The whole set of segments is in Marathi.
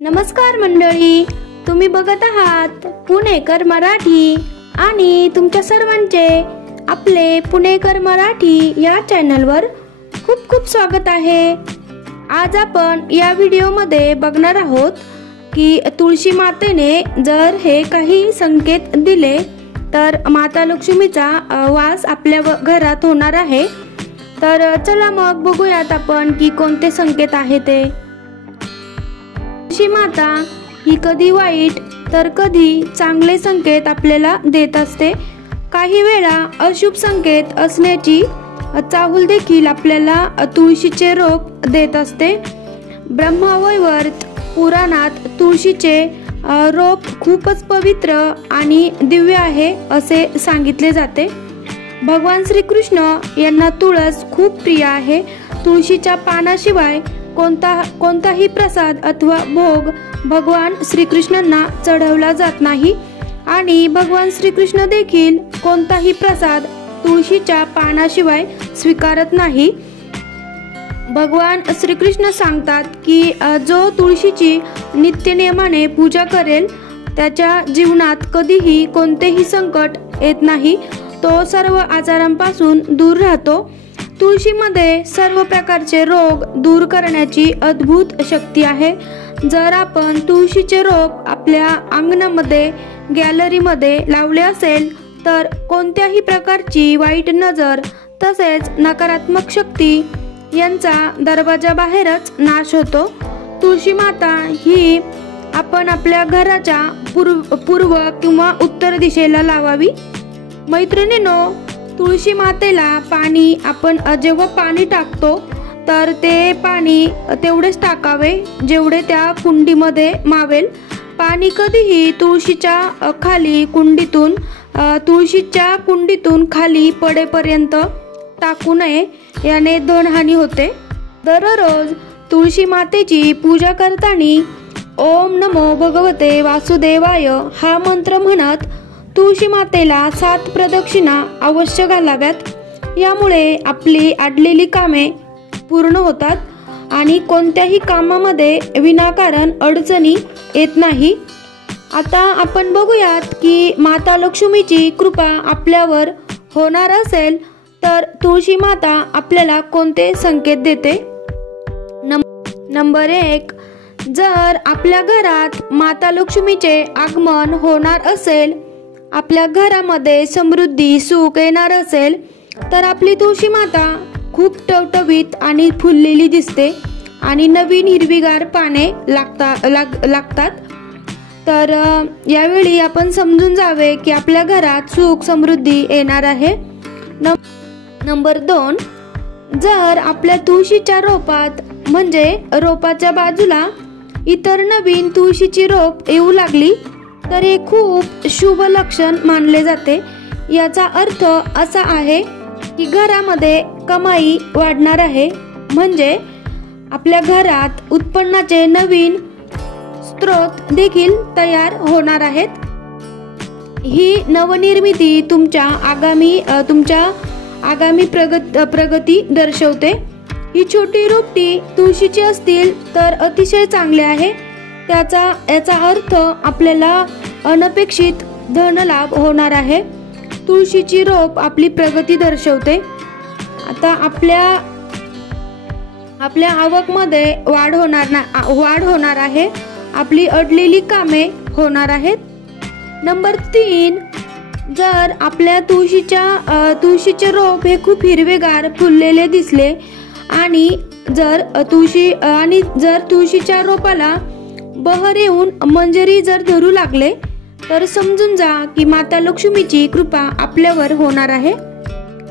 नमस्कार मंडळी, तुम्ही बघत आहात पुणेकर मराठी आणि तुमच्या सर्वांचे आपले पुणेकर मराठी या चॅनलवर खूप खूप स्वागत आहे। आज आपण या व्हिडिओमध्ये बघणार आहोत की तुळशी मातेने जर हे काही संकेत दिले तर माता लक्ष्मीचा वास आपल्या घरात होणार आहे। तर चला मग बघूयात आपण की कोणते संकेत आहेत ते। तुळशी माता ही कधी वाईट तर कधी चांगले संकेत आपल्याला देत असते। काही वेळा अशुभ संकेत असण्याची चाहूल देखील आपल्याला तुळशीचे रोप देत असते। ब्रह्मवैवर्त पुराणात तुळशीचे रोप खूपच पवित्र आणि दिव्य आहे असे सांगितले जाते। भगवान श्रीकृष्ण यांना तुळस खूप प्रिय आहे। तुळशीच्या पानाशिवाय कोणताही प्रसाद अथवा भोग भगवान श्रीकृष्णांना चढवला जात नाही आणि भगवान श्रीकृष्ण देखील कोणताही प्रसाद तुळशीच्या पानाशिवाय स्वीकारत नाही। भगवान श्रीकृष्ण सांगतात की जो तुळशीची नित्यनेमाने पूजा करेल त्याच्या जीवनात कधीही कोणतेही संकट येत नाही, तो सर्व आजारांपासून दूर राहतो। तुळशीमध्ये सर्व प्रकारचे रोग दूर करण्याची अद्भुत शक्ती आहे। जर आपण तुळशीचे रोप आपल्या अंगणामध्ये गॅलरीमध्ये लावले असेल तर कोणत्याही प्रकारची वाईट नजर तसेच नकारात्मक शक्ती यांचा दरवाजा बाहेरच नाश होतो। तुळशी माता ही आपण आपल्या घराच्या पूर्व किंवा उत्तर दिशेला लावावी। मैत्रिणींनो, तुळशी मातेला पाणी आपण जेव्हा पाणी टाकतो तर ते पाणी तेवढेच टाकावे जेवढे त्या कुंडीमध्ये मावेल। पाणी कधीही तुळशीच्या कुंडीतून खाली पडेपर्यंत टाकू नये, याने धनहानी होते। दररोज तुळशी मातेची पूजा करताना ओम नमो भगवते वासुदेवाय हा मंत्र म्हणत तुळशी मातेला 7 प्रदक्षिणा अवश्य घालाव्यात। यामुळे आपली अडलेली कामे पूर्ण होतात आणि कोणत्याही कामामध्ये विनाकारण अडचणी येत नाही। आता आपण बघूयात की माता लक्ष्मीची कृपा आपल्यावर होणार असेल तर तुळशी माता आपल्याला कोणते संकेत देते। नंबर 1, जर आपल्या घरात माता लक्ष्मीचे आगमन होणार असेल, आपल्या घरामध्ये समृद्धी सुख येणार असेल तर आपली तुळशी माता खूप टवटवीत आणि फुललेली दिसते आणि नवीन हिरवीगार पाने लागतात। तर यावेळी आपण समजून जावे की आपल्या घरात सुख समृद्धी येणार आहे। नंबर 2, जर आपल्या तुळशीच्या रोपात म्हणजे रोपाच्या बाजूला इतर नवीन तुळशीची रोप येऊ लागली तर हे खूप शुभ लक्षण मानले जाते। याचा अर्थ असा आहे की घरामध्ये कमाई वाढणार आहे, म्हणजे आपल्या घरात उत्पन्नाचे नवीन स्रोत देखील तयार होणार आहेत। ही नवनिर्मिती तुमच्या आगामी प्रगती दर्शवते। ही छोटी रोपटी तुळशीची असतील तर अतिशय चांगले आहे। याचा अर्थ आपल्याला अनपेक्षित धनलाभ होणार आहे। तुळशीची रोप आपली प्रगती दर्शवते। आता आपल्या आवकमध्ये वाढ होणार आहे, आपली अडलेली कामे होणार आहेत। नंबर 3, जर आपल्या तुळशीचे रोप हे खूप हिरवेगार फुललेले दिसले आणि जर तुळशीच्या रोपाला बहर येऊन मंजरी जर धरू लागले तर समजून जा की माता लक्ष्मीची कृपा आपल्यावर होणार आहे।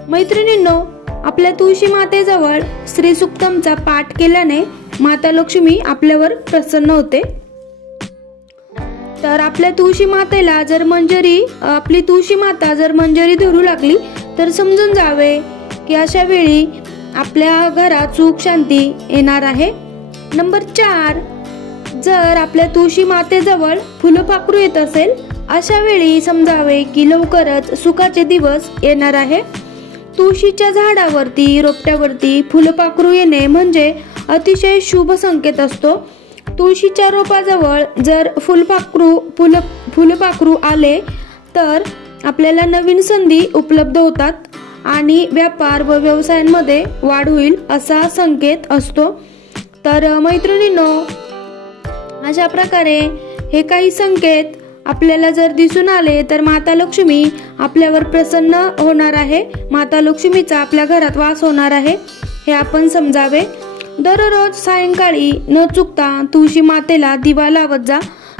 मैत्रिणींनो, आपल्या तुळशी मातेजवळ श्री सूक्तमचा पाठ केल्याने माता लक्ष्मी आपल्यावर प्रसन्न होते। तर आपल्या तुळशी मातेला आपली तुळशी माता जर मंजरी धरू लागली तर समजून जावे की अशा वेळी आपल्या घरात सुख शांती येणार आहे। नंबर 4, जर आपल्या तुळशी मातेजवळ फुलपाखरू येत असेल अशा वेळी समजावे की लवकरच सुखाचे दिवस येणार आहे। तुळशीच्या झाडावरती रोपट्यावरती फुलपाखरू येणे म्हणजे अतिशय शुभ संकेत असतो। तुळशीच्या रोपाजवळ जर फुलपाखरू आले तर आपल्याला नवीन संधी उपलब्ध होतात आणि व्यापार व व्यवसायांमध्ये वाढ होईल असा संकेत असतो। तर मैत्रिणींनो, अशा प्रकारे हे काही संकेत आपल्याला जर दिसून आले तर माता लक्ष्मी आपल्यावर प्रसन्न होणार आहे, माता लक्ष्मीचा आपल्या घरात वास होणार आहे हे आपण समजावे। दररोज सायंकाळी न चुकता तुळशी मातेला दिवा लावत जा।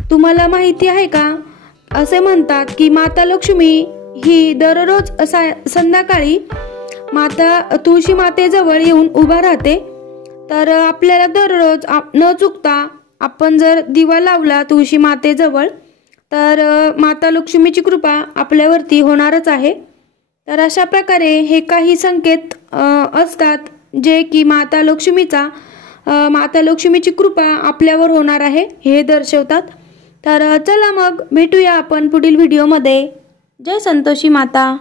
तुम्हाला माहिती आहे का, असे म्हणतात की माता लक्ष्मी ही दररोज संध्याकाळी तुळशी मातेजवळ येऊन उभा राहते। तर आपल्याला दररोज न चुकता आपण जर दिवा लावला तुळशी मातेजवळ तर माता लक्ष्मीची कृपा आपल्यावरती होणारच आहे। तर अशा प्रकारे हे काही संकेत असतात जे की माता लक्ष्मीची कृपा आपल्यावर होणार आहे हे दर्शवतात। तर चला मग भेटूया आपण पुढील व्हिडिओमध्ये। जय संतोषी माता।